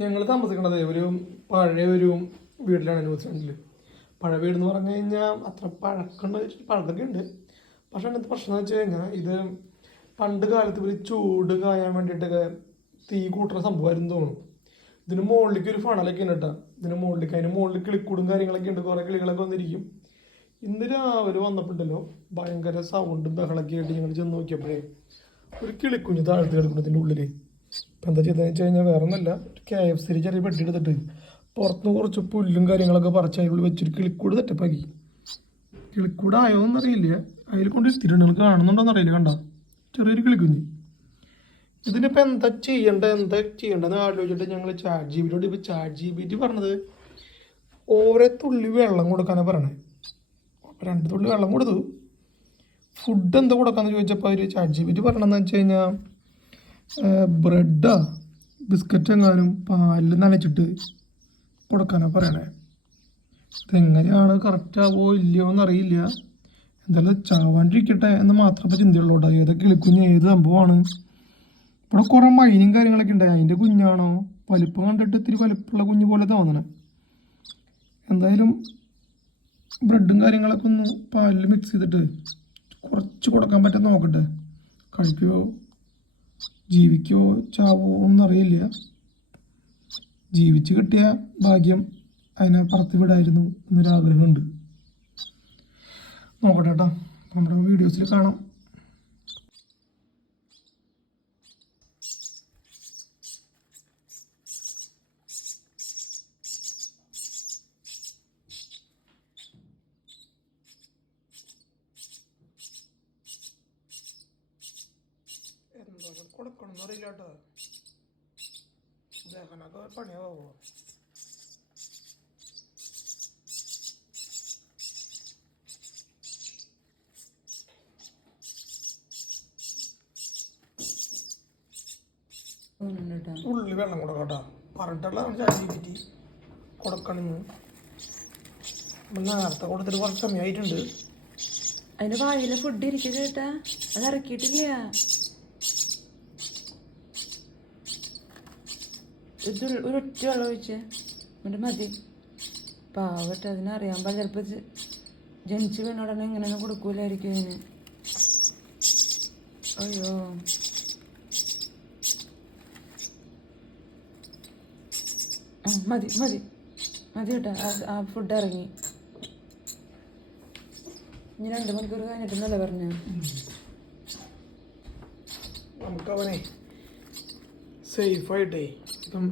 ഞങ്ങൾ താമസിക്കണത് ഒരു പഴയ ഒരു വീട്ടിലാണ് ന്യൂസിലൻഡിൽ. പഴയ വീടെന്ന് പറഞ്ഞു കഴിഞ്ഞാൽ അത്ര പഴക്കമൊക്കെ ഉണ്ട്. പക്ഷേ അതിനകത്ത് പ്രശ്നം എന്ന് വെച്ച് കഴിഞ്ഞാൽ ഇത് പണ്ട് കാലത്ത് ഒരു ചൂട് കായാൻ വേണ്ടിയിട്ടൊക്കെ തീ കൂട്ടുന്ന സംഭവമായിരുന്നു തോന്നും. ഇതിന് മുകളിലേക്ക് ഒരു ഫണലൊക്കെ ഉണ്ട് കേട്ടോ. ഇതിന് മുകളിലേക്ക് അതിന് മുകളിൽ കിളിക്കൂടും കാര്യങ്ങളൊക്കെ ഉണ്ട്. കുറേ കിളികളൊക്കെ വന്നിരിക്കും. ഇന്ന് രാവിലെ വന്നപ്പോണ്ടല്ലോ ഭയങ്കര സൗണ്ടും ബഹളൊക്കെ ആയിട്ട് ഞങ്ങൾ ചെന്ന് നോക്കിയപ്പോഴേ ഒരു കിളിക്കുഞ്ഞ് താഴ്ത്തി കിടക്കുന്നതിൻ്റെ ഉള്ളിൽ. ഇപ്പം എന്താ ചെയ്തതെന്ന് വെച്ച് കഴിഞ്ഞാൽ വേറെ ഒന്നല്ല, KFC ചെറിയ പെട്ടി എടുത്തിട്ട് പുറത്തുനിന്ന് കുറച്ച് പുല്ലും കാര്യങ്ങളൊക്കെ പറിച്ച് അതിനുള്ളിൽ വെച്ചൊരു കിളിക്കൂട് തെറ്റപ്പാക്കി. കിളിക്കൂടായോ എന്നറിയില്ല, അതിൽ കൊണ്ട് ഇരുത്തിയിട്ടുണ്ട്. നിങ്ങൾ കാണുന്നുണ്ടോന്ന് അറിയില്ല. കണ്ട ചെറിയൊരു കിളിക്കുഞ്ഞ്. ഇതിനിപ്പോൾ എന്താ ചെയ്യേണ്ടതെന്ന് ആലോചിച്ചിട്ട് ഞങ്ങൾ ChatGPT ഇപ്പോൾ ChatGPT പറഞ്ഞത് ഓരോ തുള്ളി വെള്ളം കൊടുക്കാനാണ് പറയണേ. അപ്പോൾ 2 തുള്ളി വെള്ളം കൊടുത്തു. ഫുഡ് എന്താ കൊടുക്കാമെന്ന് ചോദിച്ചപ്പോൾ അവർ ChatGPT പറയണമെന്ന് വെച്ച് കഴിഞ്ഞാൽ ബ്രെഡാ ബിസ്ക്കറ്റ് എങ്ങാനും പാലിൽ നനച്ചിട്ട് കൊടുക്കാനാണ് പറയണേ. ഇതെങ്ങനെയാണ് കറക്റ്റാവോ ഇല്ലയോ എന്നറിയില്ല. എന്തായാലും ചാവാണ്ടിരിക്കട്ടെ എന്ന് മാത്രമേ ചിന്തയുള്ളൂ കേട്ടോ. ഏതൊക്കെ കിളിക്കുഞ്ഞ് ഏത് സംഭവമാണ്. ഇവിടെ കുറേ മൈനും കാര്യങ്ങളൊക്കെ ഉണ്ടായി. അതിൻ്റെ കുഞ്ഞാണോ വലിപ്പം കണ്ടിട്ട് ഇത്തിരി വലിപ്പമുള്ള കുഞ്ഞ് പോലെ തോന്നണേ. എന്തായാലും ബ്രെഡും കാര്യങ്ങളൊക്കെ ഒന്ന് പാലിൽ മിക്സ് ചെയ്തിട്ട് കുറച്ച് കൊടുക്കാൻ പറ്റും നോക്കട്ടെ. കഴിക്കുമോ ജീവിക്കോ ചാവോ ഒന്നറിയില്ല. ജീവിച്ച് കിട്ടിയ ഭാഗ്യം, അതിനെ പറത്തി വിടായിരുന്നു എന്നൊരാഗ്രഹമുണ്ട്. നോക്കട്ടെ കേട്ടോ, നമ്മുടെ വീഡിയോസിൽ കാണാം. എന്തോരം കൊടുക്കണമെന്ന് അറിയില്ല കേട്ടോ. ദഹനൊക്കെ പണിയാവോ. ഉള്ളി വെള്ളം കൊടുക്കട്ടോ പറഞ്ഞിട്ടുള്ള ChatGPT കൊടുക്കണമെന്ന്. നേരത്തെ കൊടുത്തിട്ട് കുറച്ച് സമയമായിട്ടുണ്ട്. അതിന് വായിലെ ഫുഡ് ഇരിക്കുക ചേട്ടാ, അത് ഇറക്കിയിട്ടില്ല. ഇത് ഒരൊറ്റ വെള്ളം ഒഴിച്ച് എന്നിട്ട് മതി. പാവട്ടെ, അതിനറിയാൻ പാടില്ല. ചിലപ്പോൾ ജനിച്ച് വീണോടനെ ഇങ്ങനെയൊന്നും കൊടുക്കൂലായിരിക്കും ഇതിന്. അയ്യോ, മതി മതി മതി കേട്ടാ. ആ ഫുഡ് ഇറങ്ങി. ഇനി 2 മണിക്കൂർ കഴിഞ്ഞിട്ടെന്നല്ലേ പറഞ്ഞു. നമുക്കവനെ സേഫായിട്ടേ ഇപ്പം